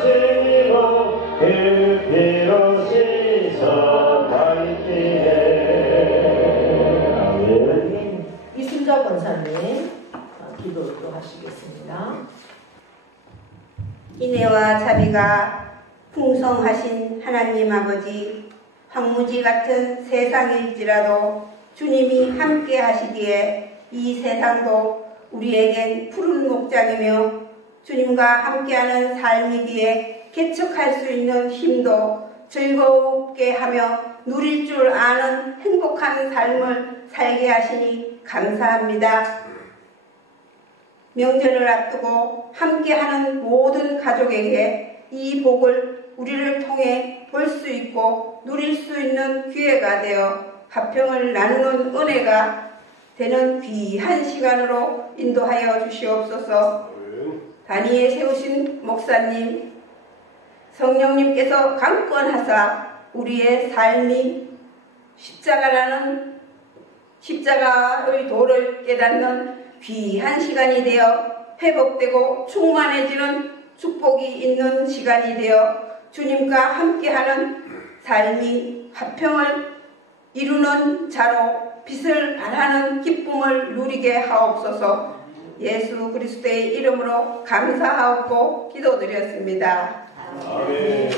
주시고 그 피로 씻어갈지에. 아멘. 이순자 권사님 기도를 하시겠습니다. 인애와 자비가 풍성하신 하나님 아버지, 황무지 같은 세상일지라도 주님이 함께 하시기에 이 세상도 우리에겐 푸른 목장이며 주님과 함께하는 삶이기에 개척할 수 있는 힘도 즐겁게 하며 누릴 줄 아는 행복한 삶을 살게 하시니 감사합니다. 명절을 앞두고 함께하는 모든 가족에게 이 복을 우리를 통해 볼 수 있고 누릴 수 있는 기회가 되어 화평을 나누는 은혜가 되는 귀한 시간으로 인도하여 주시옵소서. 단위에 세우신 목사님, 성령님께서 강권하사 우리의 삶이 십자가의 도를 깨닫는 귀한 시간이 되어 회복되고 충만해지는 축복이 있는 시간이 되어 주님과 함께하는 삶이 화평을 이루는 자로 빛을 발하는 기쁨을 누리게 하옵소서. 예수 그리스도의 이름으로 감사하옵고 기도드렸습니다. 아멘.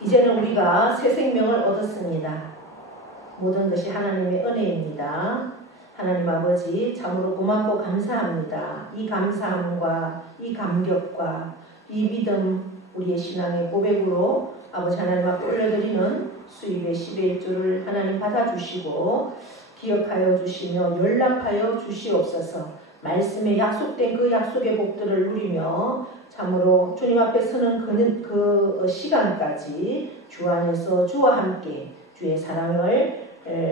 이제는 우리가 새 생명을 얻었습니다. 모든 것이 하나님의 은혜입니다. 하나님 아버지 참으로 고맙고 감사합니다. 이 감사함과 이 감격과 이 믿음, 우리의 신앙의 고백으로 아버지 하나님 앞에 올려드리는 수입의 10의 1조를 하나님 받아주시고 기억하여 주시며 연락하여 주시옵소서. 말씀에 약속된 그 약속의 복들을 누리며 참으로 주님 앞에 서는 그 시간까지 주 안에서 주와 함께 주의 사랑을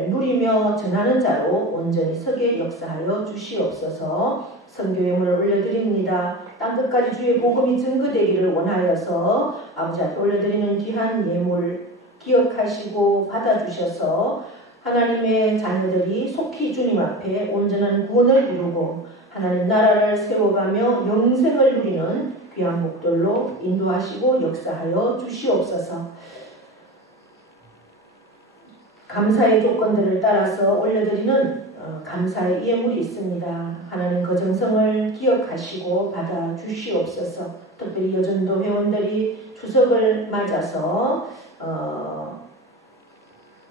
누리며 전하는 자로 온전히 서게 역사하여 주시옵소서. 선교 예물을 올려드립니다. 땅끝까지 주의 복음이 증거되기를 원하여서 아버지 앞에 올려드리는 귀한 예물 기억하시고 받아주셔서 하나님의 자녀들이 속히 주님 앞에 온전한 구원을 이루고 하나님 나라를 세워가며 영생을 누리는 귀한 목들로 인도하시고 역사하여 주시옵소서. 감사의 조건들을 따라서 올려드리는 감사의 예물이 있습니다. 하나님 그 정성을 기억하시고 받아 주시옵소서. 특별히 여전도 회원들이 추석을 맞아서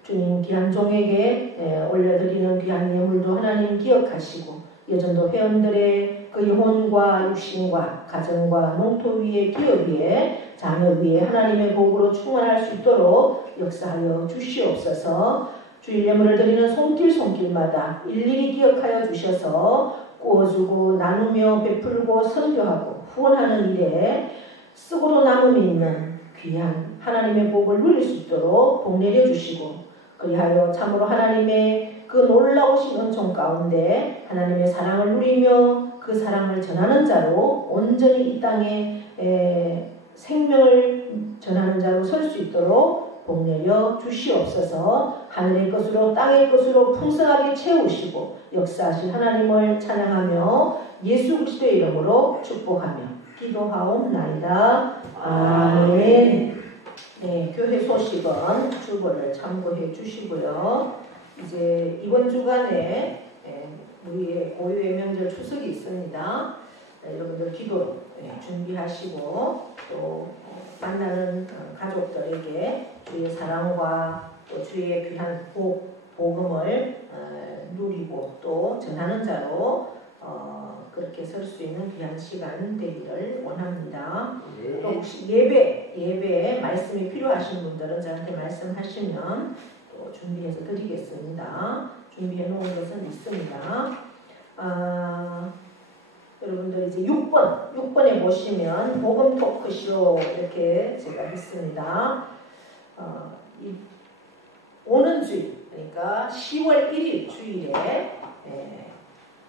주님 귀한 종에게 올려드리는 귀한 예물도 하나님 기억하시고 여전도 회원들의 그 영혼과 육신과 가정과 농토 위에 기업 위에 자녀 위에 하나님의 복으로 충만할 수 있도록 역사하여 주시옵소서. 주일 예물을 드리는 손길마다 일일이 기억하여 주셔서 구워주고 나누며 베풀고 선교하고 후원하는 일에 쓰고도 남음이 있는 귀한 하나님의 복을 누릴 수 있도록 복 내려주시고 그리하여 참으로 하나님의 그 놀라우신 은총 가운데 하나님의 사랑을 누리며 그 사랑을 전하는 자로 온전히 이 땅에 생명을 전하는 자로 설 수 있도록 복 내려 주시옵소서. 하늘의 것으로 땅의 것으로 풍성하게 채우시고 역사하신 하나님을 찬양하며 예수 그리스도의 이름으로 축복하며 기도하옵나이다. 아멘. 네, 교회 소식은 주보를 참고해 주시고요. 이제 이번 주간에 우리의 고유의 명절 추석이 있습니다. 여러분들 기도 준비하시고 또 만나는 가족들에게 주의 사랑과 또 주의 귀한 복음을 누리고 또 전하는 자로 그렇게 설 수 있는 귀한 시간 되기를 원합니다. 또 혹시 예배에 말씀이 필요하신 분들은 저한테 말씀하시면 또 준비해서 드리겠습니다. 준비해 놓은 것은 있습니다. 여러분들 이제 6번에 보시면 복음 토크쇼 이렇게 제가 했습니다. 오는 주일, 그러니까 10월 1일 주일에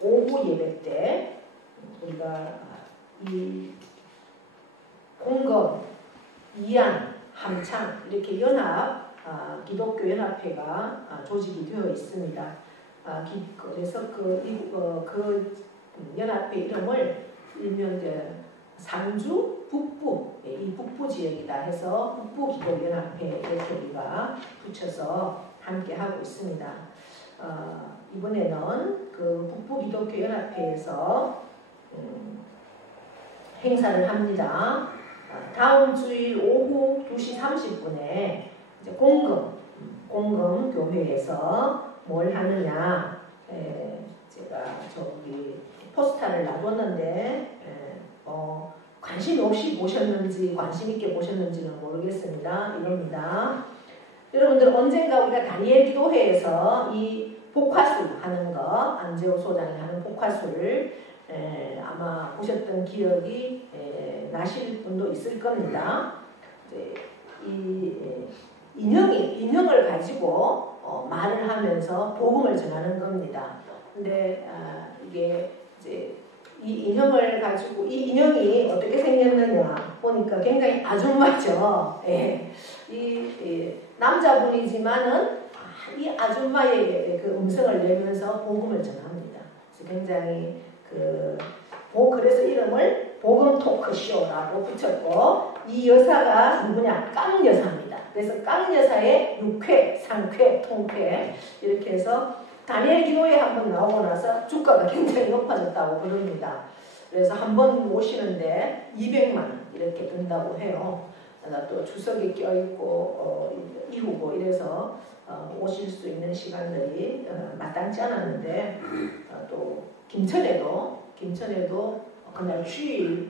오후 예배 때 우리가 이 공검, 이안, 함창 이렇게 연합 기독교 연합회가 조직이 되어 있습니다. 그래서 그 연합회 이름을 일명 상주 북부, 이 북부 지역이다 해서 북부 기독 연합회 이렇게 우리가 붙여서 함께 하고 있습니다. 이번에는 그 북부 기독교 연합회에서 행사를 합니다. 다음 주일 오후 2시 30분에 이제 공금 교회에서 뭘 하느냐, 제가 저기 포스터를 놔뒀는데 관심 없이 보셨는지 관심 있게 보셨는지는 모르겠습니다. 이겁니다. 여러분들 언젠가 우리가 다니엘 기도회에서 이 복화술 하는 거, 안재호 소장이 하는 복화술을 아마 보셨던 기억이 나실 분도 있을 겁니다. 이 인형을 가지고 말을 하면서 복음을 전하는 겁니다. 근데 이게 이제 이 인형을 가지고 이 인형이 어떻게 생겼느냐 보니까 굉장히 아줌마죠. 이 남자분이지만은 이 아줌마의 그 음성을 내면서 복음을 전합니다. 그래서 굉장히 그래서 이름을 복음 토크쇼라고 붙였고 이 여사가 누구냐? 깡 여사입니다. 그래서 깡 여사의 6회, 상회, 통회 이렇게 해서 다니엘 기도회 한번 나오고 나서 주가가 굉장히 높아졌다고 그럽니다. 그래서 한 번 모시는데 200만 원 이렇게 든다고 해요. 또 추석에 껴있고 이후고 이래서 오실 수 있는 시간들이 마땅치 않았는데 또 김천에도 그날 주일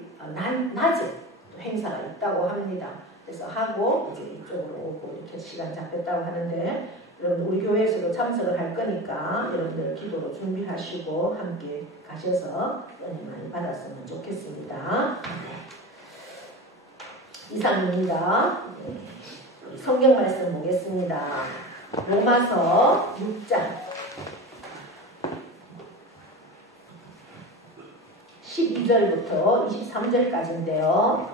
낮에 또 행사가 있다고 합니다. 그래서 하고 이제 이쪽으로 오고 이렇게 시간 잡혔다고 하는데 여러분 우리 교회에서도 참석을 할 거니까 여러분들 기도로 준비하시고 함께 가셔서 은혜 많이 받았으면 좋겠습니다. 이상입니다. 성경 말씀 보겠습니다. 로마서 6장 12절부터 23절까지인데요.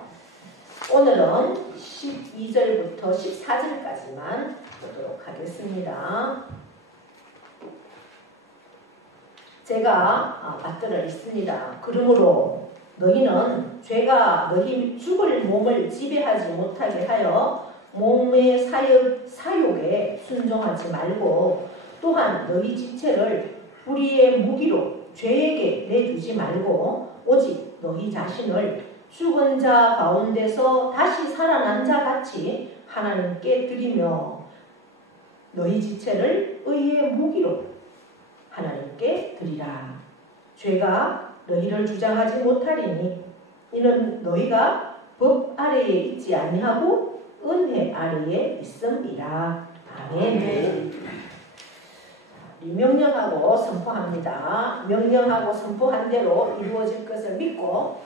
오늘은 12절부터 14절까지만 보도록 하겠습니다. 제가 받들어 있습니다. 그러므로 너희는 죄가 너희 죽을 몸을 지배하지 못하게 하여 몸의 사욕에 순종하지 말고 또한 너희 지체를 불의의 무기로 죄에게 내주지 말고 오직 너희 자신을 죽은 자 가운데서 다시 살아난 자 같이 하나님께 드리며 너희 지체를 의의 무기로 하나님께 드리라. 죄가 너희를 주장하지 못하리니 이는 너희가 법 아래에 있지 아니하고 은혜 아래에 있음이라. 아멘. 명령하고 선포합니다. 명령하고 선포한 대로 이루어질 것을 믿고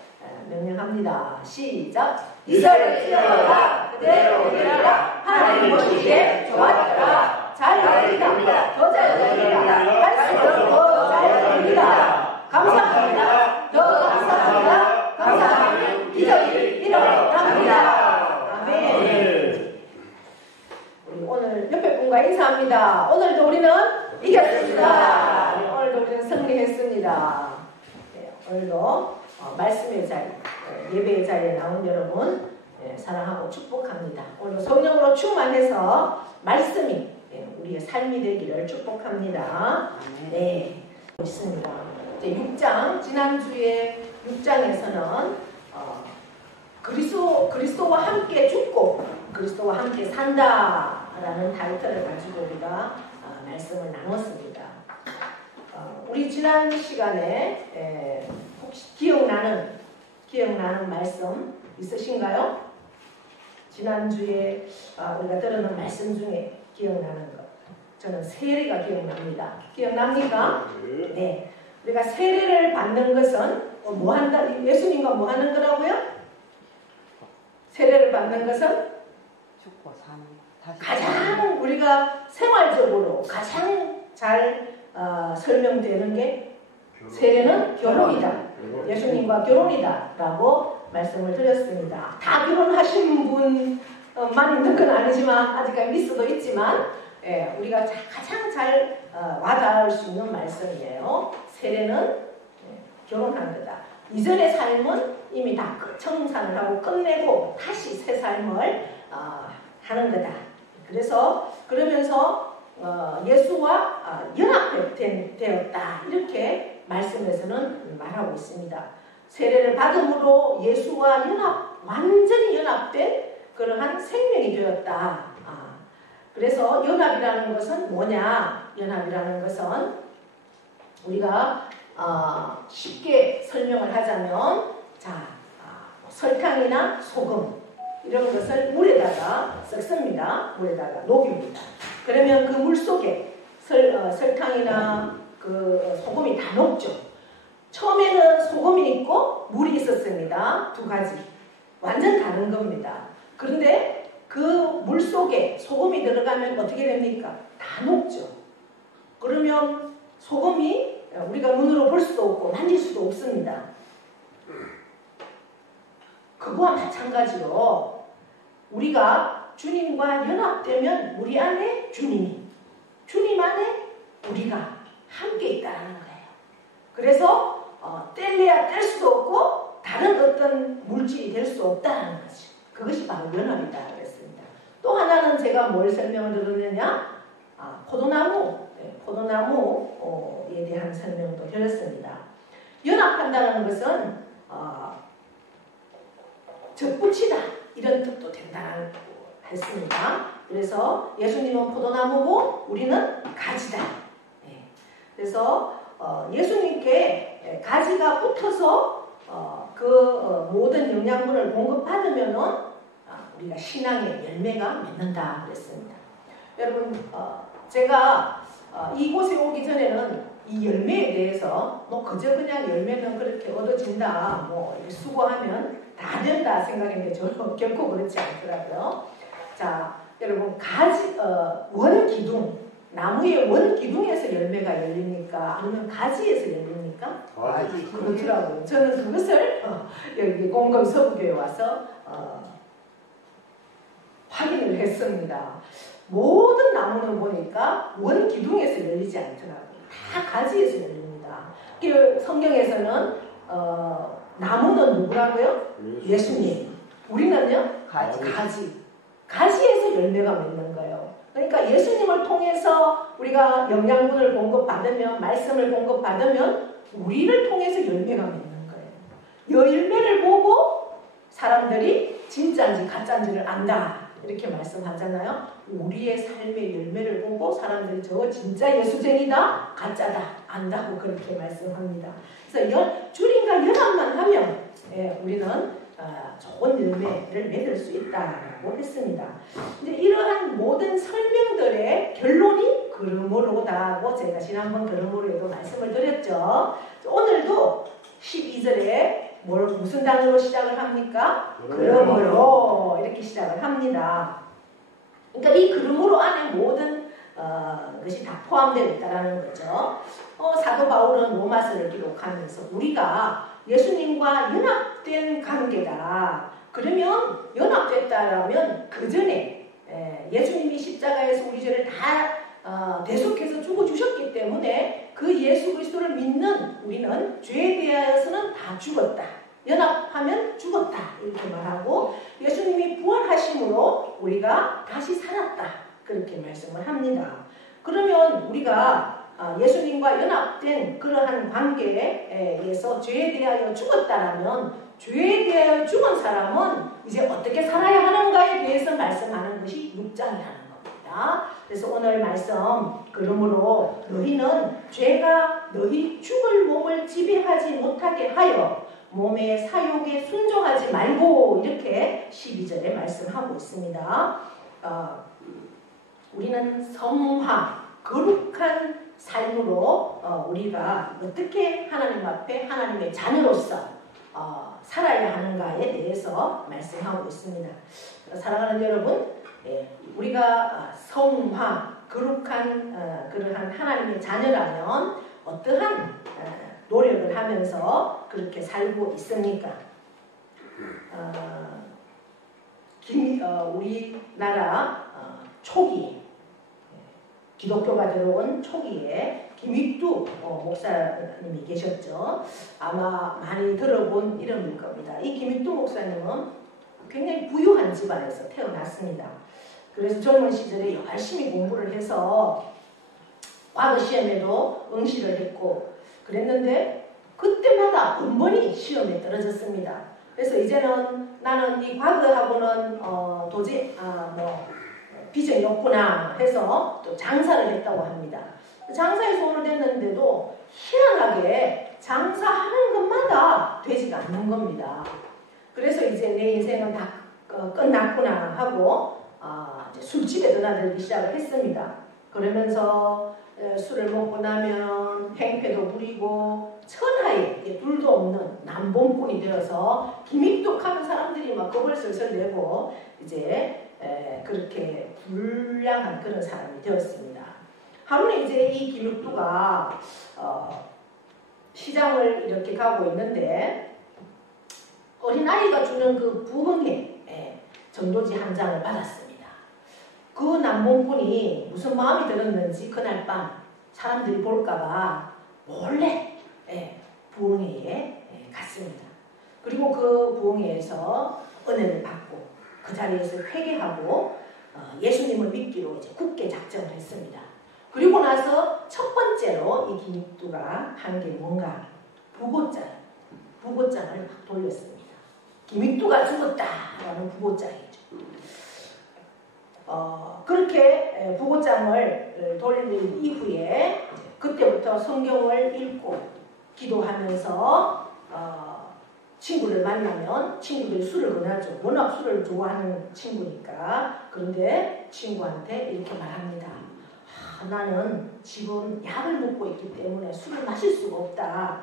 명령합니다. 시작. 이스라엘 뛰어라. 그대로 일어라. 하나님 보시기에 좋았더라. 잘 됩니다. 더 잘 됩니다. 할수록 더 잘 됩니다. 감사합니다. 더 감사합니다. 감사하면 기적이 일어납니다. 아멘. 우리 오늘 옆에 분과 인사합니다. 오늘도 우리는 이겼습니다. 오늘도 우리는 승리했습니다. 네, 오늘도 말씀의 자리, 예배의 자리에 나온 여러분 사랑하고 축복합니다. 오늘도 성령으로 충만해서 말씀이 우리의 삶이 되기를 축복합니다. 네, 있습니다. 이제 6장, 지난주에 6장에서는 그리스도와 함께 죽고 그리스도와 함께 산다라는 타이틀을 가지고 우리가 말씀을 나눴습니다. 우리 지난 시간에 혹시 기억나는 말씀 있으신가요? 지난주에 우리가 들었는 말씀 중에 기억나는 것. 저는 세례가 기억납니다. 기억납니까? 네. 우리가 세례를 받는 것은 뭐 한다? 예수님과 뭐 하는 거라고요? 세례를 받는 것은 죽고 사는 다시 가장 우리가 생활적으로 가장 잘 설명되는 게 세례는 결혼이다. 예수님과 결혼이다 라고 말씀을 드렸습니다. 다 결혼하신 분만 있는 건 아니지만 아직까지 미일 수도 있지만 우리가 가장 잘 와닿을 수 있는 말씀이에요. 세례는 결혼한 거다. 이전의 삶은 이미 다 청산을 하고 끝내고 다시 새 삶을 하는 거다. 그래서 그러면서 예수와 연합되었다 이렇게 말씀에서는 말하고 있습니다. 세례를 받음으로 예수와 완전히 연합된 그러한 생명이 되었다. 그래서 연합이라는 것은 뭐냐? 연합이라는 것은 우리가 쉽게 설명을 하자면 설탕이나 소금 이런 것을 물에다가 섞습니다. 물에다가 녹입니다. 그러면 그 물 속에 설탕이나 그 소금이 다 녹죠. 처음에는 소금이 있고 물이 있었습니다. 두 가지. 완전 다른 겁니다. 그런데 그 물 속에 소금이 들어가면 어떻게 됩니까? 다 녹죠. 그러면 소금이 우리가 눈으로 볼 수도 없고 만질 수도 없습니다. 그거와 마찬가지로 우리가 주님과 연합되면 우리 안에 주님 안에 우리가 함께 있다는 거예요. 그래서 뗄래야 뗄 수도 없고 다른 어떤 물질이 될 수 없다는 거죠. 그것이 바로 연합이다 그랬습니다. 또 하나는 제가 뭘 설명을 들었느냐? 포도나무에 대한 설명도 드렸습니다. 연합한다는 것은 접붙이다 이런 뜻도 된다고 했습니다. 그래서 예수님은 포도나무고 우리는 가지다. 그래서 예수님께 가지가 붙어서 그 모든 영양분을 공급받으면은 우리가 신앙의 열매가 맺는다 그랬습니다. 여러분 제가 이곳에 오기 전에는 이 열매에 대해서 그저 그냥 열매는 그렇게 얻어진다 수고하면 다 된다 생각했는데 저는 결코 그렇지 않더라고요. 자, 여러분 원기둥 나무의 원기둥에서 열매가 열립니까? 아니면 가지에서 열립니까? 가지. 그렇더라고요. 저는 그것을 여기 공검서부교에 와서 확인을 했습니다. 모든 나무는 보니까 원기둥에서 열리지 않더라고요. 다 가지에서 열립니다. 성경에서는 나무는 누구라고요? 예수님. 우리는요? 가지에서 열매가 맺는 거예요. 그러니까 예수님을 통해서 우리가 영양분을 공급받으면 말씀을 공급받으면 우리를 통해서 열매가 맺는 거예요. 이 열매를 보고 사람들이 진짜인지 가짜인지를 안다. 이렇게 말씀하잖아요. 우리의 삶의 열매를 보고 사람들이 저 진짜 예수쟁이다, 가짜다 안다고 그렇게 말씀합니다. 그래서 주님과 연합만 하면 우리는 좋은 열매를 맺을 수 있다고 했습니다. 이제 이러한 모든 설명들의 결론이 그러므로다고 제가 지난번 그러므로에도 말씀을 드렸죠. 오늘도 12절에 무슨 단어로 시작을 합니까? 그러므로 이렇게 시작을 합니다. 그러니까 이 그러므로 안에 모든 것이 다 포함되어 있다는 거죠. 사도 바울은 로마서를 기록하면서 우리가 예수님과 연합된 관계다. 그러면 연합됐다라면 그 전에 예수님이 십자가에서 우리 죄를 다 대속해서 죽어주셨기 때문에 그 예수 그리스도를 믿는 우리는 죄에 대하여서는 다 죽었다. 연합하면 죽었다. 이렇게 말하고 예수님이 부활하심으로 우리가 다시 살았다. 그렇게 말씀을 합니다. 그러면 우리가 예수님과 연합된 그러한 관계에 의해서 죄에 대하여 죽었다라면 죄에 대하여 죽은 사람은 이제 어떻게 살아야 하는가에 대해서 말씀하는 것이 6장이라는 겁니다. 그래서 오늘 말씀 그러므로 너희는 죄가 너희 죽을 몸을 지배하지 못하게 하여 몸의 사욕에 순종하지 말고 이렇게 12절에 말씀하고 있습니다. 우리는 성화, 거룩한 삶으로 우리가 어떻게 하나님 앞에 하나님의 자녀로서 살아야 하는가에 대해서 말씀하고 있습니다. 사랑하는 여러분, 우리가 성화, 거룩한 그러한 하나님의 자녀라면 어떠한 노력을 하면서 그렇게 살고 있습니까? 우리나라 초기 기독교가 들어온 초기에 김익두 목사님이 계셨죠. 아마 많이 들어본 이름일 겁니다. 이 김익두 목사님은 굉장히 부유한 집안에서 태어났습니다. 그래서 젊은 시절에 열심히 공부를 해서 과거 시험에도 응시를 했고 그랬는데 그때마다 번번이 시험에 떨어졌습니다. 그래서 이제는 나는 이 과거하고는 도저히 비전이 없구나 해서 또 장사를 했다고 합니다. 장사에 손을 댔는데도 희한하게 장사하는 것마다 되지가 않는 겁니다. 그래서 이제 내 인생은 다 끝났구나 하고 이제 술집에 드나들기 시작을 했습니다. 그러면서 술을 먹고 나면 행패도 부리고 천하에 둘도 없는 남봉꾼이 되어서 기믹독하는 사람들이 막 겁을 슬슬 내고 이제 그렇게 불량한 그런 사람이 되었습니다. 하루는 이제 이 기믹두가 시장을 이렇게 가고 있는데 어린아이가 주는 그 부흥회 전도지 한 장을 받았습니다. 그 남봉꾼이 무슨 마음이 들었는지 그날 밤 사람들이 볼까봐 몰래 부흥회에 갔습니다. 그리고 그 부흥회에서 은혜를 받고 그 자리에서 회개하고 예수님을 믿기로 이제 굳게 작정을 했습니다. 그리고 나서 첫 번째로 이 김익두가 한 게 뭔가 부고장을 막 돌렸습니다. 김익두가 죽었다라는 부고장이죠. 그렇게 부고장을 돌린 이후에 그때부터 성경을 읽고 기도하면서 친구를 만나면 친구들이 술을 권하죠. 워낙 술을 좋아하는 친구니까. 그런데 친구한테 이렇게 말합니다. 나는 지금 약을 먹고 있기 때문에 술을 마실 수가 없다.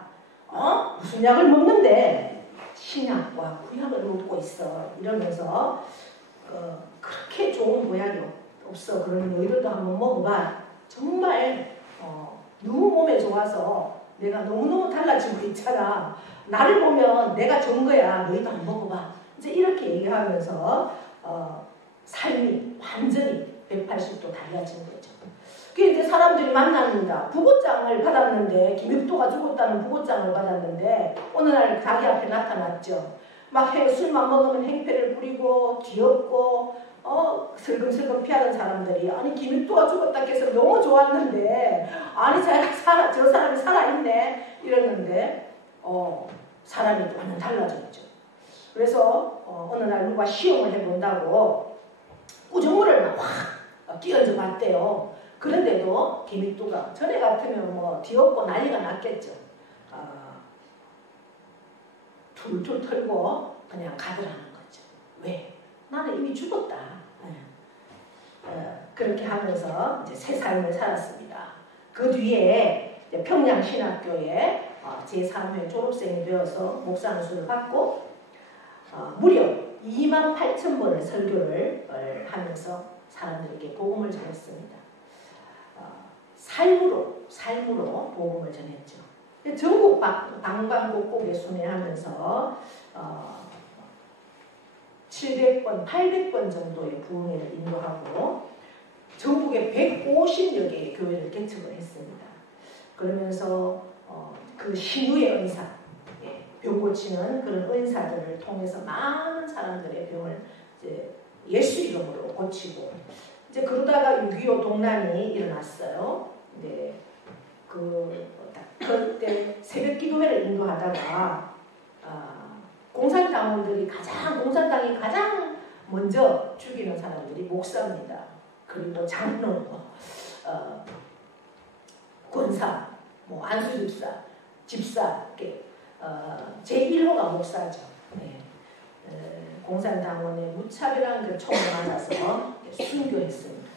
무슨 약을 먹는데 신약과 구약을 먹고 있어. 이러면서 그렇게 좋은 보약이 없어. 그러면 너희들도 한번 먹어봐. 정말 너무 몸에 좋아서 내가 너무너무 달라지고 있잖아. 나를 보면 내가 좋은 거야. 너희도 한번 먹어봐. 이제 이렇게 얘기하면서 삶이 완전히 180도 달라진 거죠. 그게 이제 사람들이 만납니다. 부고장을 받았는데 김익두가 죽었다는 부고장을 받았는데 어느 날 가게 앞에 나타났죠. 막 술만 먹으면 행패를 부리고 뒤엎고 슬금슬금 피하는 사람들이 아니 김익두가 죽었다 해서 너무 좋았는데 아니 저 사람이 살아있네 이랬는데 사람이 완전 달라졌죠. 그래서 어느 날 누가 시험을 해본다고 구정물을 확 끼얹어 봤대요. 그런데도 김익두가 전에 같으면 뭐 뒤엎고 난리가 났겠죠. 툴툴 털고 그냥 가더라는 거죠. 왜? 나는 이미 죽었다. 그렇게 하면서 이제 새 삶을 살았습니다. 그 뒤에 평양신학교에 제3회 졸업생이 되어서 목사 안수를 받고 무려 28,000번을 설교를 하면서 사람들에게 복음을 전했습니다. 삶으로 복음을 전했죠. 전국 방방곡곡에 순회하면서 700번, 800번 정도의 부흥회를 인도하고 전국에 150여 개의 교회를 개척을 했습니다. 그러면서 그 신유의 은사, 병 고치는 그런 은사들을 통해서 많은 사람들의 병을 이제 예수 이름으로 고치고 이제 그러다가 6.25 동란이 일어났어요. 그때 새벽 기도회를 인도하다가 공산당원들이 공산당이 가장 먼저 죽이는 사람들이 목사입니다. 그리고 장로, 권사, 안수집사, 집사, 이렇게 제1호가 목사죠. 네. 공산당원의 무차별한 그 총을 맞아서 순교했습니다.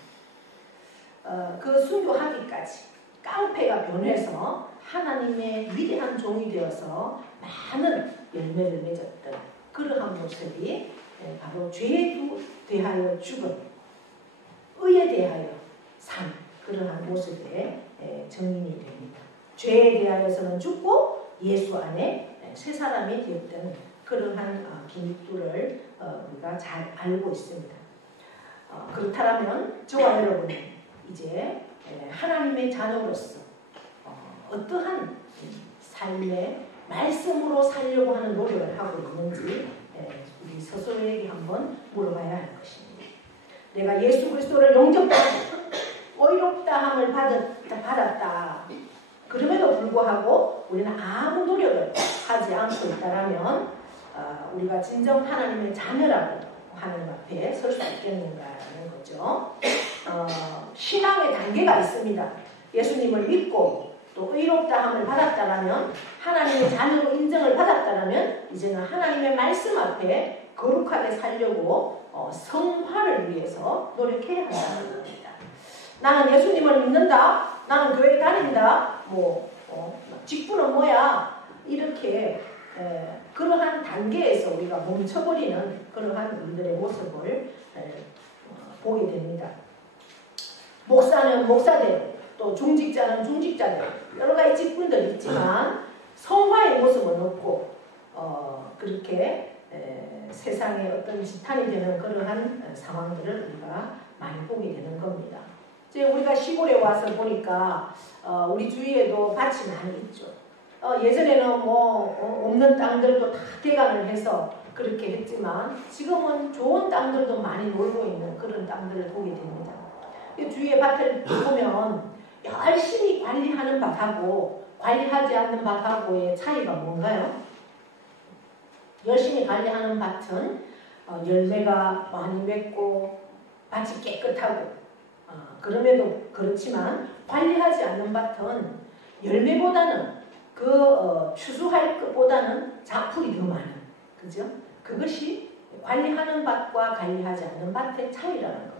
그 순교하기까지 깡패가 변해서 하나님의 위대한 종이 되어서 많은 열매를 맺었던 그러한 모습이 바로 죄에 대하여 죽은, 의에 대하여 산 그러한 모습의 증인이 됩니다. 죄에 대하여서는 죽고 예수 안에 새 사람이 되었던 그러한 기믹들을 우리가 잘 알고 있습니다. 그렇다면 저와 여러분은 이제 하나님의 자녀로서 어떠한 삶의 말씀으로 살려고 하는 노력을 하고 있는지 우리 스스로에게 한번 물어봐야 할 것입니다. 내가 예수 그리스도를 영접하고 의롭다함을 받았다. 그럼에도 불구하고 우리는 아무 노력을 하지 않고 있다면 우리가 진정 하나님의 자녀라고 하나님 앞에 설 수 있겠는가라는 거죠. 신앙의 단계가 있습니다. 예수님을 믿고 또 의롭다함을 받았다라면, 하나님의 자녀로 인정을 받았다라면 이제는 하나님의 말씀 앞에 거룩하게 살려고 성화를 위해서 노력해야 한다는 겁니다. 나는 예수님을 믿는다, 나는 교회 다닌다, 직분은 뭐야, 이렇게 그러한 단계에서 우리가 멈춰버리는 그러한 우리들의 모습을 보게 됩니다. 목사는 목사대로, 또 중직자는 중직자대로 여러 가지 직분들이 있지만 성화의 모습은 없고 그렇게 세상에 어떤 지탄이 되는 그러한 상황들을 우리가 많이 보게 되는 겁니다. 이제 우리가 시골에 와서 보니까 우리 주위에도 밭이 많이 있죠. 예전에는 없는 땅들도 다 개간을 해서 그렇게 했지만 지금은 좋은 땅들도 많이 놀고 있는 그런 땅들을 보게 됩니다. 주위의 밭을 보면 열심히 관리하는 밭하고 관리하지 않는 밭하고의 차이가 뭔가요? 열심히 관리하는 밭은 열매가 많이 맺고 밭이 깨끗하고 그럼에도 그렇지만 관리하지 않는 밭은 열매보다는 추수할 것보다는 작품이 더 많은, 그죠? 그것이 관리하는 밭과 관리하지 않는 밭의 차이라는 겁니다.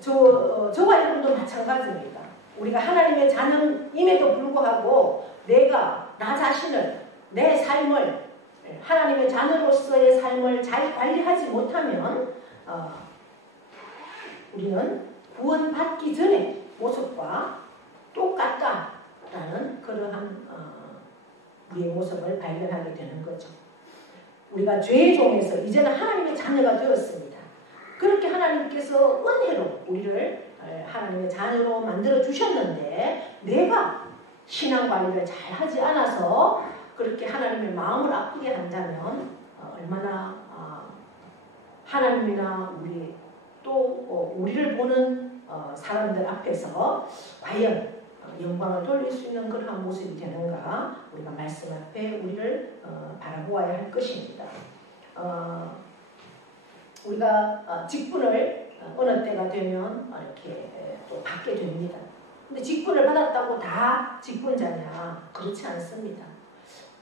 저와 여러분도 마찬가지입니다. 우리가 하나님의 자녀임에도 불구하고 나 자신을, 내 삶을, 하나님의 자녀로서의 삶을 잘 관리하지 못하면 우리는 구원받기 전의 모습과 똑같다라는 그러한 우리의 모습을 발견하게 되는 거죠. 우리가 죄의 종에서 이제는 하나님의 자녀가 되었습니다. 그렇게 하나님께서 은혜로 우리를 하나님의 자녀로 만들어 주셨는데 내가 신앙 관리를 잘 하지 않아서 그렇게 하나님의 마음을 아프게 한다면 얼마나 하나님이나 우리를 보는 사람들 앞에서 과연 영광을 돌릴 수 있는 그러한 모습이 되는가, 우리가 말씀 앞에 우리를 바라보아야 할 것입니다. 우리가 직분을 어느 때가 되면 이렇게 또 받게 됩니다. 근데 직분을 받았다고 다 직분자냐? 그렇지 않습니다.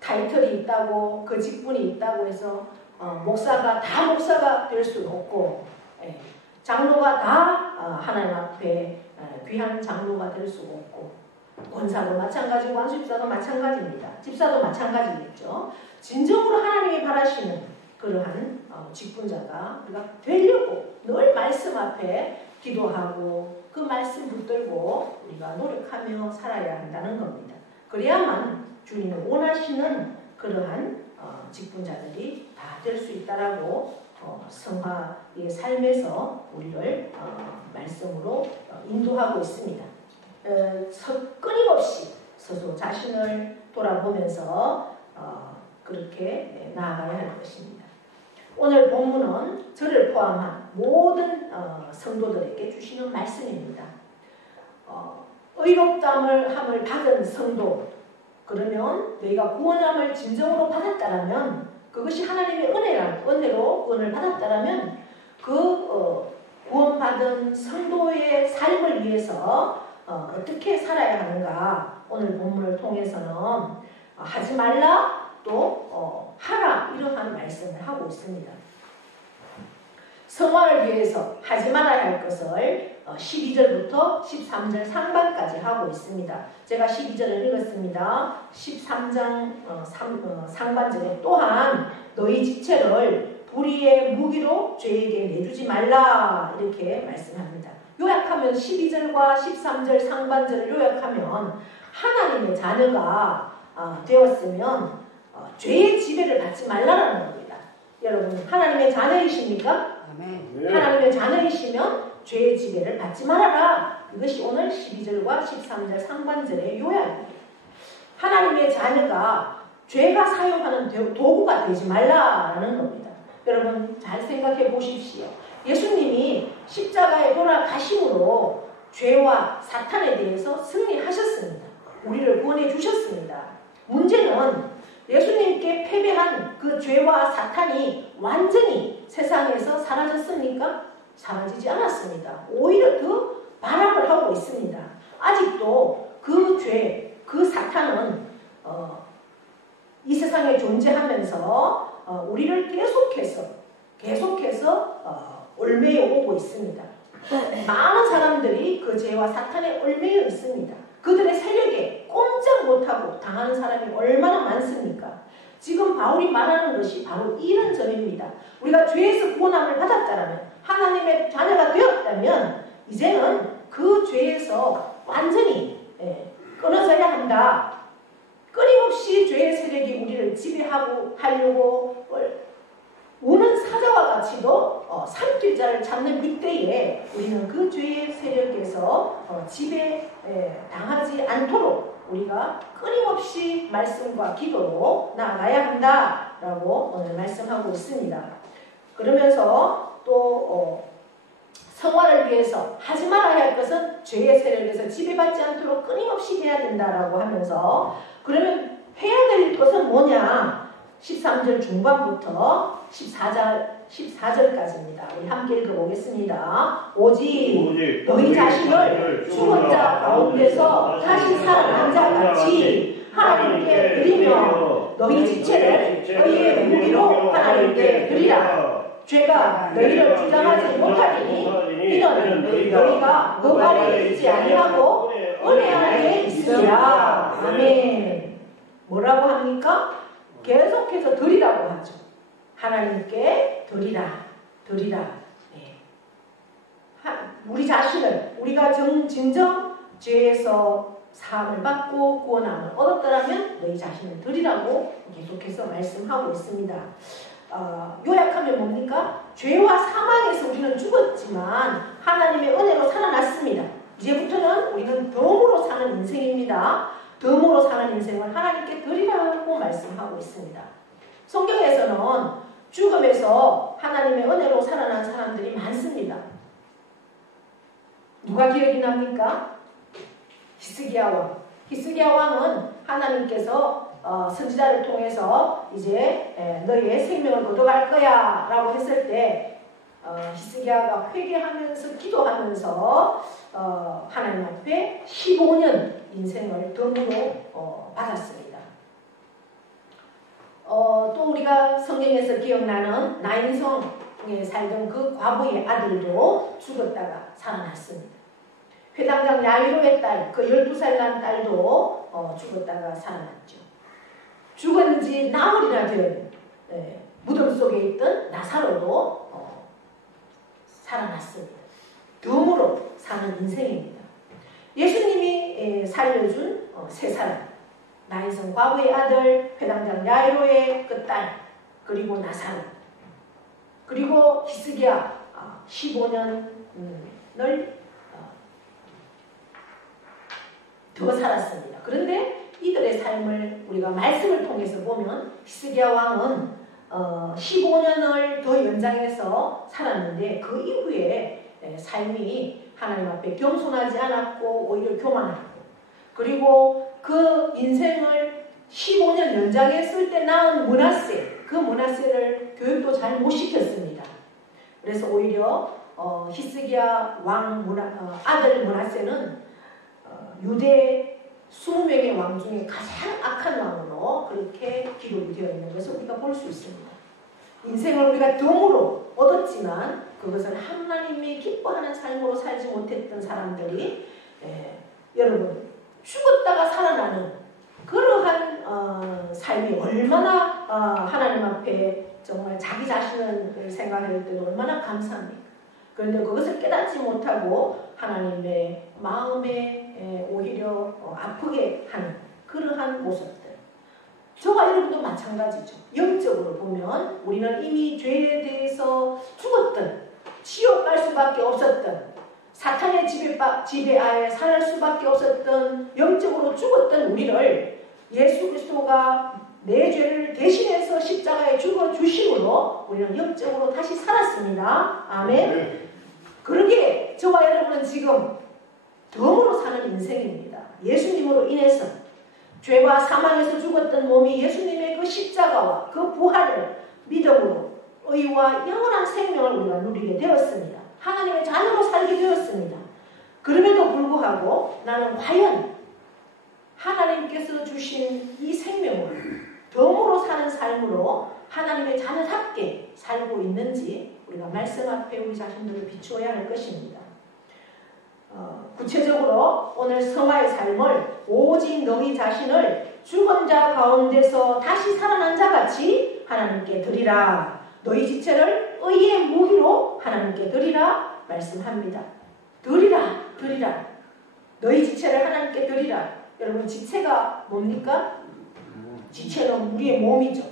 타이틀이 있다고, 그 직분이 있다고 해서 목사가 다 목사가 될 수는 없고, 장로가 다 하나님 앞에 귀한 장로가 될 수가 없고, 권사도 마찬가지고 안수집사도 마찬가지입니다. 집사도 마찬가지겠죠. 진정으로 하나님이 바라시는 그러한 직분자가 우리가 되려고 늘 말씀 앞에 기도하고 그 말씀 붙들고 우리가 노력하며 살아야 한다는 겁니다. 그래야만 주님이 원하시는 그러한 직분자들이 다 될 수 있다라고 성화의 삶에서 우리를 말씀으로 인도하고 있습니다. 끊임없이 스스로 자신을 돌아보면서 그렇게 나아가야 할 것입니다. 오늘 본문은 저를 포함한 모든 성도들에게 주시는 말씀입니다. 의롭다함을 받은 성도, 그러면 너희가 구원함을 진정으로 받았다라면, 그것이 하나님의 은혜로 구원을 받았다라면 구원받은 성도의 삶을 위해서 어떻게 살아야 하는가, 오늘 본문을 통해서는 하지 말라, 또 하라, 이러한 말씀을 하고 있습니다. 성화를 위해서 하지 말아야 할 것을 12절부터 13절 상반까지 하고 있습니다. 제가 12절을 읽었습니다. 13장 상반절에 또한 너희 지체를 불의의 무기로 죄에게 내주지 말라, 이렇게 말씀합니다. 요약하면 12절과 13절 상반절을 요약하면 하나님의 자녀가 되었으면 죄의 지배를 받지 말라라는 겁니다. 여러분, 하나님의 자녀이십니까? 아멘. 하나님의 자녀이시면 죄의 지배를 받지 말아라. 이것이 오늘 12절과 13절 상반절의 요약입니다. 하나님의 자녀가 죄가 사용하는 도구가 되지 말라라는 겁니다. 여러분, 잘 생각해 보십시오. 예수님이 십자가에 돌아가심으로 죄와 사탄에 대해서 승리하셨습니다. 우리를 구원해 주셨습니다. 문제는 예수님께 패배한 그 죄와 사탄이 완전히 세상에서 사라졌습니까? 사라지지 않았습니다. 오히려 더 발악을 하고 있습니다. 아직도 그 죄, 그 사탄은 이 세상에 존재하면서 우리를 계속해서 얽매여 오고 있습니다. 많은 사람들이 그 죄와 사탄에 얽매여 있습니다. 그들의 세력에 꼼짝 못하고 당하는 사람이 얼마나 많습니까? 지금 바울이 말하는 것이 바로 이런 점입니다. 우리가 죄에서 구원함을 받았다면, 하나님의 자녀가 되었다면 이제는 그 죄에서 완전히 끊어져야 한다. 끊임없이 죄의 세력이 우리를 지배하고 하려고 우는 사자와 같이도 삼킬 자를 찾는 이때에 우리는 그 죄의 세력에서 지배 당하지 않도록 우리가 끊임없이 말씀과 기도로 나아가야 한다라고 오늘 말씀하고 있습니다. 그러면서 또 성화를 위해서 하지 말아야 할 것은 죄의 세력에서 지배받지 않도록 끊임없이 해야 된다라고 하면서, 그러면 해야 될 것은 뭐냐? 13절 중반부터 14절까지입니다. 우리 함께 읽어보겠습니다. 오직 너희 자신을 죽은 자 가운데서 다시 살아난 자 같이 하나님께 드리며 너희 지체를 너희의 무기로 하나님께 드리라. 죄가 너희를 주장하지 못하리니 이는 너희가 그 아래에 있지 아니하고 은혜 안에 있으리라. 아멘. 뭐라고 합니까? 계속해서 드리라고 하죠. 하나님께 드리라. 네. 우리 자신을, 우리가 진정 죄에서 사함을 받고 구원함을 얻었더라면 너희 자신을 드리라고 계속해서 말씀하고 있습니다. 요약하면 뭡니까? 죄와 사망에서 우리는 죽었지만 하나님의 은혜로 살아났습니다. 이제부터는 우리는 덤으로 사는 인생입니다. 덤으로 사는 인생을 하나님께 드리라고 말씀하고 있습니다. 성경에서는 죽음에서 하나님의 은혜로 살아난 사람들이 많습니다. 누가 기억이 납니까? 히스기야 왕. 히스기야 왕은 하나님께서 선지자를 통해서 이제 너희의 생명을 거둬갈 거야 라고 했을 때 히스기야가 회개하면서 기도하면서 하나님 앞에 15년 인생을 덤으로 받았습니다. 또 우리가 성경에서 기억나는 나인성에 살던 그 과부의 아들도 죽었다가 살아났습니다. 회당장 야이로의 딸, 그 12살 난 딸도 죽었다가 살아났죠. 죽은 지 나흘이나 된 무덤 속에 있던 나사로도 살아났습니다. 덤으로 사는 인생입니다. 예수님이 살려준 세 사람, 나인성 과부의 아들, 회당장 야이로의 그 딸, 그리고 나사로, 그리고 히스기야 15년을 더 살았습니다. 그런데 이들의 삶을 우리가 말씀을 통해서 보면 히스기야 왕은 15년을 더 연장해서 살았는데 그 이후에 삶이 하나님 앞에 겸손하지 않았고 오히려 교만하고, 그리고 그 인생을 15년 연장했을 때 낳은 므낫세, 그 므낫세를 교육도 잘 못 시켰습니다. 그래서 오히려 히스기야 왕 아들 므낫세는 유대 20명의 왕 중에 가장 악한 왕으로 그렇게 기록이 되어 있는 것을 우리가 볼 수 있습니다. 인생을 우리가 덤으로 얻었지만 그것을 하나님이 기뻐하는 삶으로 살지 못했던 사람들이 여러분 죽었다가 살아나는 그러한 삶이 얼마나 하나님 앞에 정말 자기 자신을 생각할 때도 얼마나 감사합니까? 그런데 그것을 깨닫지 못하고 하나님의 마음에 오히려 아프게 하는 그러한 모습들. 저와 여러분도 마찬가지죠. 영적으로 보면 우리는 이미 죄에 대해서 죽었던, 지옥 갈 수밖에 없었던, 사탄의 지배하에 살 수밖에 없었던, 영적으로 죽었던 우리를 예수 그리스도가 내 죄를 대신해서 십자가에 죽어주심으로 우리는 영적으로 다시 살았습니다. 아멘. 그러기에 저와 여러분은 지금 덤으로 사는 인생입니다. 예수님으로 인해서 죄와 사망에서 죽었던 몸이 예수님의 그 십자가와 그 부활을 믿음으로 의와 영원한 생명을 우리가 누리게 되었습니다. 하나님의 자녀로 살게 되었습니다. 그럼에도 불구하고 나는 과연 하나님께서 주신 이 생명을 덤으로 사는 삶으로 하나님의 자녀답게 살고 있는지 우리가 말씀 앞에 우리 자신들을 비추어야 할 것입니다. 구체적으로 오늘 성화의 삶을 오직 너희 자신을 죽은 자 가운데서 다시 살아난 자 같이 하나님께 드리라. 너희 지체를 의의 무기로 하나님께 드리라 말씀합니다. 드리라. 너희 지체를 하나님께 드리라. 여러분 지체가 뭡니까? 지체는 우리의 몸이죠.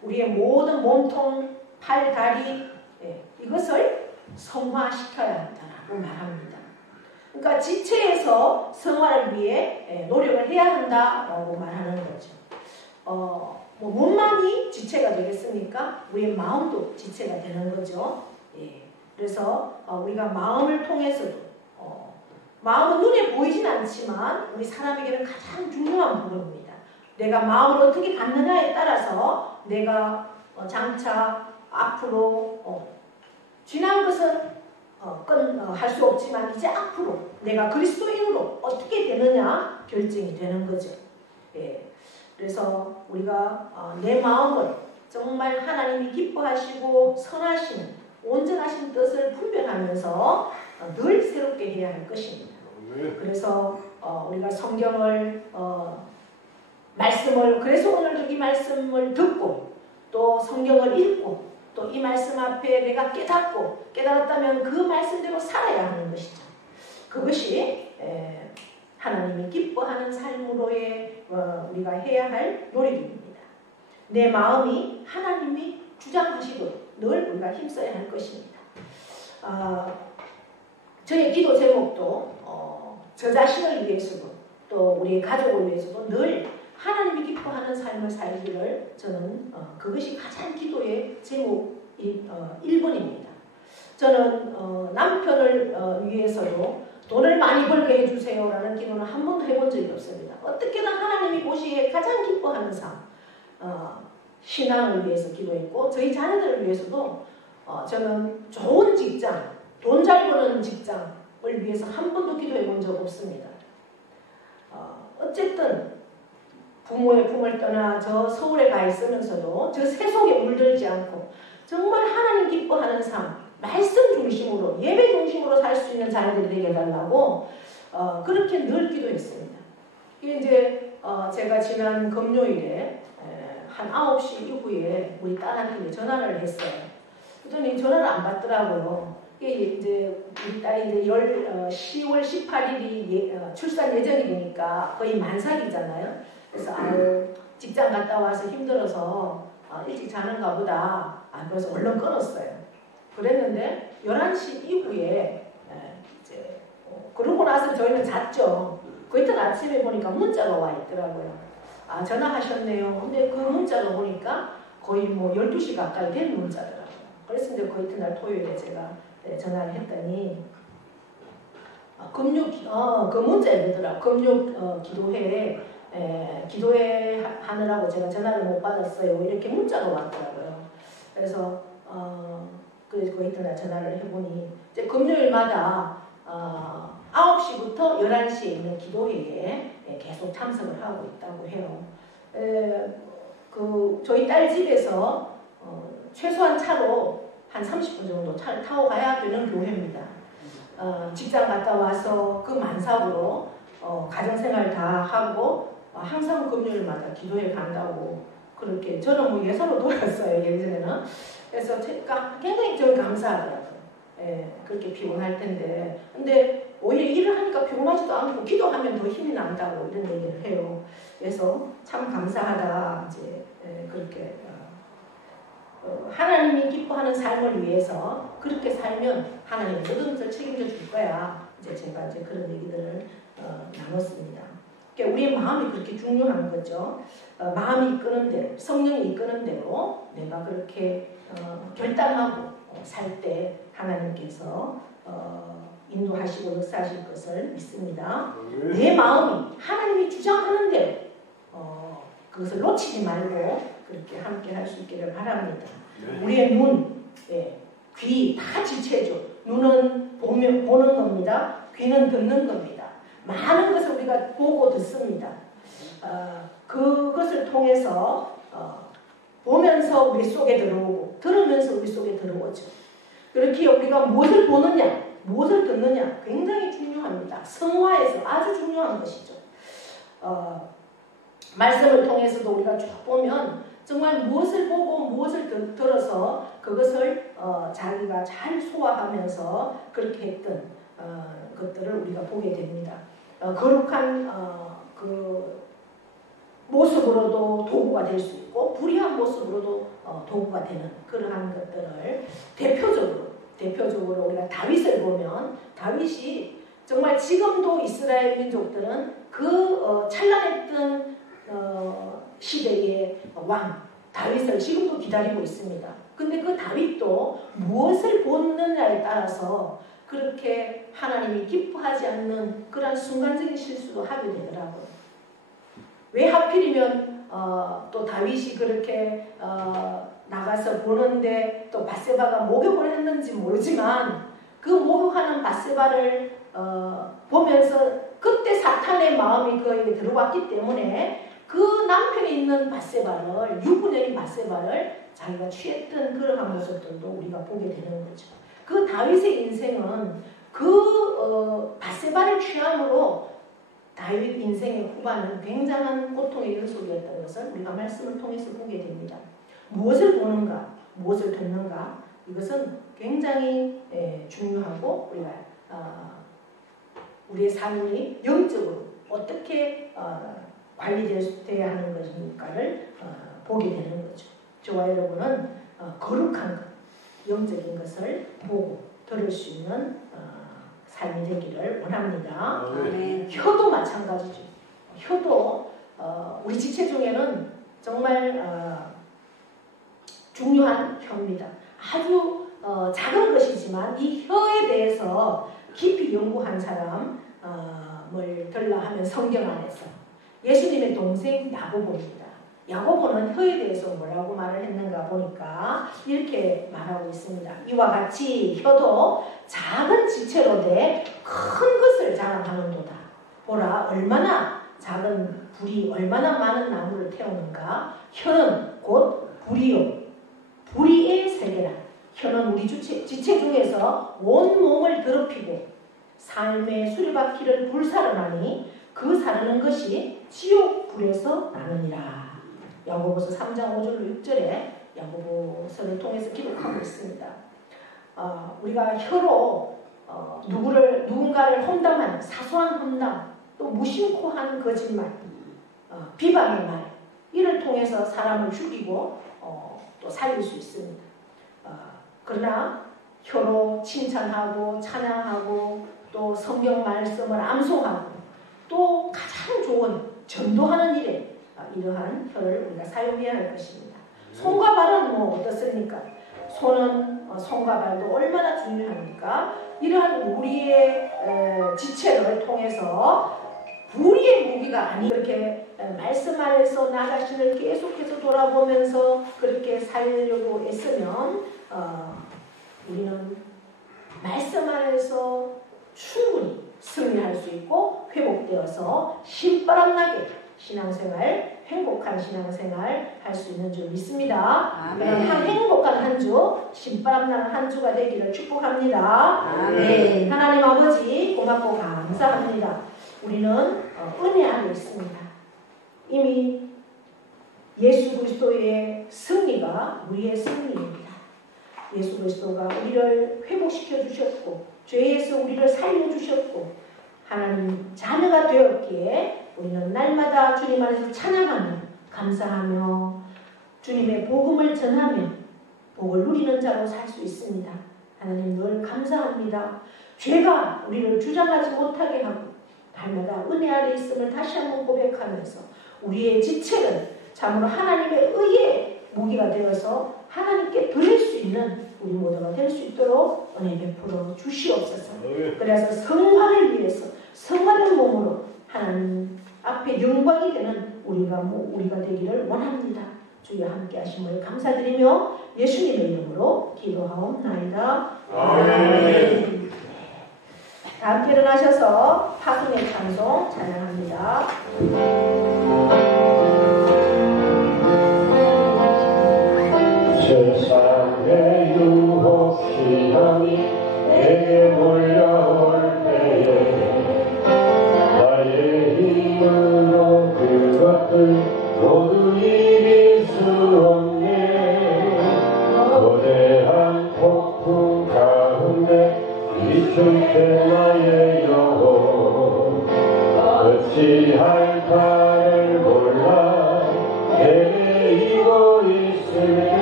우리의 모든 몸통, 팔, 다리 이것을 성화시켜야 한다고 말합니다. 그러니까 지체에서 성화를 위해 노력을 해야 한다라고 말하는 거죠. 몸만이 지체가 되겠습니까? 우리의 마음도 지체가 되는 거죠. 그래서 우리가 마음을 통해서도 마음은 눈에 보이진 않지만 우리 사람에게는 가장 중요한 부분입니다. 내가 마음을 어떻게 갖느냐에 따라서 내가 장차 앞으로 지난 것은 할 수 없지만 이제 앞으로 내가 그리스도인으로 어떻게 되느냐 결정이 되는 거죠. 그래서 우리가 내 마음을 정말 하나님이 기뻐하시고 선하시는 온전하신 뜻을 분별하면서 늘 새롭게 해야 할 것입니다. 그래서 우리가 성경을 말씀을 그래서 오늘도 이 말씀을 듣고 또 성경을 읽고 또 이 말씀 앞에 내가 깨달았다면 그 말씀대로 살아야 하는 것이죠. 그것이 하나님이 기뻐하는 삶으로의 우리가 해야 할 노력입니다. 내 마음이 하나님이 주장하시도록 늘 우리가 힘써야 할 것입니다. 저의 기도 제목도 저 자신을 위해서도 또 우리 가족을 위해서도 늘 하나님이 기뻐하는 삶을 살기를 저는 그것이 가장 기도의 제목 1번입니다. 저는 남편을 위해서도 돈을 많이 벌게 해주세요라는 기도는 한 번도 해본 적이 없습니다. 어떻게든 하나님이 보시기에 가장 기뻐하는 삶, 신앙을 위해서 기도했고 저희 자녀들을 위해서도 저는 좋은 직장, 돈 잘 버는 직장을 위해서 한 번도 기도해 본 적 없습니다. 어쨌든 부모의 품을 떠나 저 서울에 가 있으면서도 저 세속에 물들지 않고 정말 하나님 기뻐하는 삶, 말씀 중심으로 예배 중심으로 살 수 있는 자녀들이 되게 해달라고 그렇게 늘 기도했습니다. 이게 이제 제가 지난 금요일에 한 9시 이후에 우리 딸한테 전화를 했어요. 그랬더니 전화를 안 받더라고요. 이게 이제 우리 딸이 이제 10월 18일이 출산 예정이 되니까 거의 만삭이잖아요. 그래서 직장 갔다 와서 힘들어서 일찍 자는가 보다. 그래서 얼른 끊었어요. 그랬는데 11시 이후에 이제 그러고 나서 저희는 잤죠. 그 이튿 아침에 보니까 문자가 와 있더라고요. 전화하셨네요. 근데 그 문자가 보니까 거의 12시 가까이 된 문자더라고요. 그래서 이제 그 이튿날 토요일에 제가 전화를 했더니 그 문자에 그러더라. 금육 기도회 하느라고 제가 전화를 못 받았어요. 이렇게 문자가 왔더라고요. 그래서 그래서 이튿날 전화를 해보니 이제 금요일마다 9시부터 11시에 있는 기도회에 계속 참석을 하고 있다고 해요. 저희 딸 집에서 최소한 차로 한 30분 정도 차를 타고 가야 되는 교회입니다. 직장 갔다 와서 그 만삭으로 가정생활 다 하고 항상 금요일마다 기도회 간다고 그렇게 저는 뭐 예서로 돌았어요. 예전에는. 그래서 제가 굉장히 좀 감사하더라고요. 그렇게 피곤할 텐데. 근데 오히려 일을 하니까 피곤하지도 않고 기도하면 더 힘이 난다고 이런 얘기를 해요. 그래서 참 감사하다. 이제 그렇게 하나님이 기뻐하는 삶을 위해서 그렇게 살면 하나님이 모든 것을 책임져 줄 거야. 이제 제가 이제 그런 얘기들을 나눴습니다. 그러니까 우리의 마음이 그렇게 중요한 거죠. 마음이 이끄는 대로, 성령이 이끄는 대로 내가 그렇게 결단하고 살 때 하나님께서 인도하시고 역사하실 것을 믿습니다. 내 마음이 하나님이 주장하는 대로 그것을 놓치지 말고 그렇게 함께 할 수 있기를 바랍니다. 우리의 눈, 귀 다 지체죠. 눈은 보는 겁니다. 귀는 듣는 겁니다. 많은 것을 우리가 보고 듣습니다. 그것을 통해서 보면서 우리 속에 들어오고 들으면서 우리 속에 들어오죠. 그렇게 우리가 무엇을 보느냐, 무엇을 듣느냐 굉장히 중요합니다. 성화에서 아주 중요한 것이죠. 말씀을 통해서도 우리가 쭉 보면 정말 무엇을 보고 무엇을 들어서 그것을 자기가 잘 소화하면서 그렇게 했던 것들을 우리가 보게 됩니다. 거룩한 그 모습으로도 도구가 될 수 있고 불의한 모습으로도 도구가 되는 그러한 것들을 대표적으로 우리가 다윗을 보면 다윗이 정말 지금도 이스라엘 민족들은 그 찬란했던 시대의 왕 다윗을 지금도 기다리고 있습니다. 근데 그 다윗도 무엇을 보느냐에 따라서 그렇게 하나님이 기뻐하지 않는 그런 순간적인 실수도 하게 되더라고요. 왜 하필이면 또 다윗이 그렇게 나가서 보는데 또 바세바가 목욕을 했는지 모르지만 그 목욕하는 바세바를 보면서 그때 사탄의 마음이 그에게 들어왔기 때문에 그 남편에 있는 바세바를 유부녀인 바세바를 자기가 취했던 그러한 모습들도 우리가 보게 되는 거죠. 그 다윗의 인생은 그 바세바를 취함으로 다윗 인생의 후반은 굉장한 고통의 연속이었던 것을 우리가 말씀을 통해서 보게 됩니다. 무엇을 보는가, 무엇을 듣는가 이것은 굉장히 중요하고 우리가 우리의 삶이 영적으로 어떻게 관리되어야 하는 것인가를 보게 되는 거죠. 저와 여러분은 거룩한 것, 영적인 것을 보고 들을 수 있는 삶이 되기를 원합니다. 혀도 마찬가지죠. 혀도 우리 지체 중에는 정말 중요한 혀입니다. 아주 작은 것이지만 이 혀에 대해서 깊이 연구한 사람을 들라 하면 성경 안에서 예수님의 동생 야고보입니다. 야고보는 혀에 대해서 뭐라고 말을 했는가 보니까 이렇게 말하고 있습니다. 이와 같이 혀도 작은 지체로 돼 큰 것을 자랑하는도다. 보라 얼마나 작은 불이 얼마나 많은 나무를 태우는가. 혀는 곧 불이요 불의의 세계라. 혀는 우리 지체 중에서 온 몸을 더럽히고 삶의 수레바퀴를 불사르나니 그 사르는 것이 지옥 불에서 나느니라. 야고보서 3장 5절로 6절에 야고보서를 통해서 기록하고 있습니다. 우리가 혀로 누군가를 험담하는 사소한 험담, 또 무심코 한 거짓말, 비방의 말 이를 통해서 사람을 죽이고 또 살릴 수 있습니다. 그러나 혀로 칭찬하고 찬양하고 또 성경 말씀을 암송하고 또 가장 좋은 전도하는 일에 이러한 혀를 우리가 사용해야 할 것입니다. 손과 발은 뭐 어떻습니까? 손은 손과 발도 얼마나 중요합니까? 이러한 우리의 지체를 통해서 불의의 무기가 아니 그렇게 말씀 안에서 나 자신을 계속해서 돌아보면서 그렇게 살려고 애쓰면 우리는 말씀 안에서 충분히 승리할 수 있고 회복되어서 신바람나게 신앙생활, 행복한 신앙생활 할 수 있는 줄 믿습니다. 행복한 한 주, 신바람나는 한 주가 되기를 축복합니다. 네, 하나님 아버지 고맙고 감사합니다. 우리는 은혜 안에 있습니다. 이미 예수 그리스도의 승리가 우리의 승리입니다. 예수 그리스도가 우리를 회복시켜 주셨고 죄에서 우리를 살려주셨고 하나님 자녀가 되었기에 우리는 날마다 주님 안에서 찬양하며 감사하며 주님의 복음을 전하며 복을 누리는 자로 살 수 있습니다. 하나님 늘 감사합니다. 죄가 우리를 주장하지 못하게 하고 날마다 은혜 아래 있음을 다시 한번 고백하면서 우리의 지체를 참으로 하나님의 의의 무기가 되어서 하나님께 드릴 수 있는 우리 모두가 될 수 있도록 은혜 베풀어 주시옵소서. 그래서 성화를 위해서 성화된 몸으로 하나님 앞에 영광이 되는 우리가 되기를 원합니다. 주여 함께 하심을 감사드리며 예수님의 이름으로 기도하옵나이다. 아멘. 다 함께 일어나셔서 파송의 찬송 찬양합니다. 세상의 유혹 시험이 내게 몰려올 때에 나의 힘으로 그것들 모두 이길 수 없네. 거대한 폭풍 가운데 비출 때 나의 영혼 어찌할까를 몰라 헤매이고 있을 때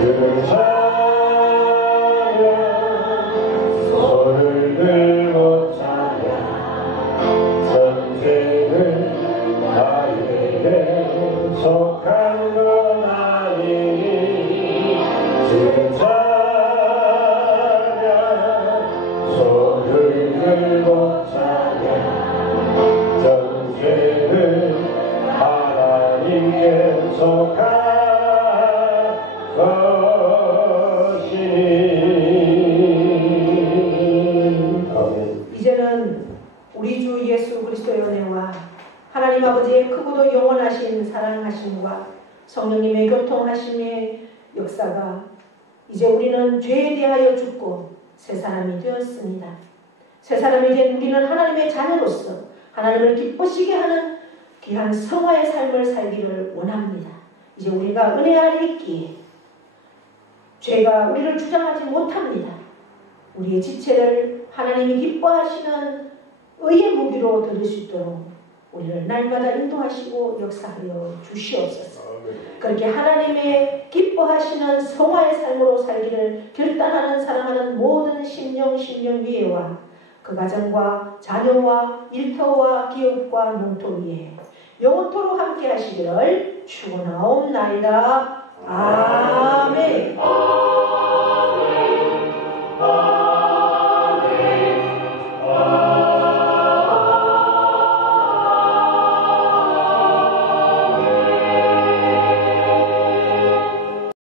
그 찬양 손을 들고 찬양 전쟁은 나에게 속한 건 아니니 그 찬양 손을 들고 찬양 전쟁은 하나님께 속한 이제는 우리 주 예수 그리스도의 은혜와 하나님 아버지의 크고도 영원하신 사랑하심과 성령님의 교통하심의 역사가 이제 우리는 죄에 대하여 죽고 새 사람이 되었습니다. 새 사람이 된 우리는 하나님의 자녀로서 하나님을 기쁘시게 하는 귀한 성화의 삶을 살기를 원합니다. 이제 우리가 은혜 아래 있기에 죄가 우리를 주장하지 못합니다. 우리의 지체를 하나님이 기뻐하시는 의의 무기로 들을 수 있도록 우리를 날마다 인도하시고 역사하여 주시옵소서. 그렇게 하나님의 기뻐하시는 성화의 삶으로 살기를 결단하는 사랑하는 모든 심령 위에와 그 가정과 자녀와 일터와 기업과 농토 위에 영원토록 함께 하시기를 축원하옵나이다. 아멘.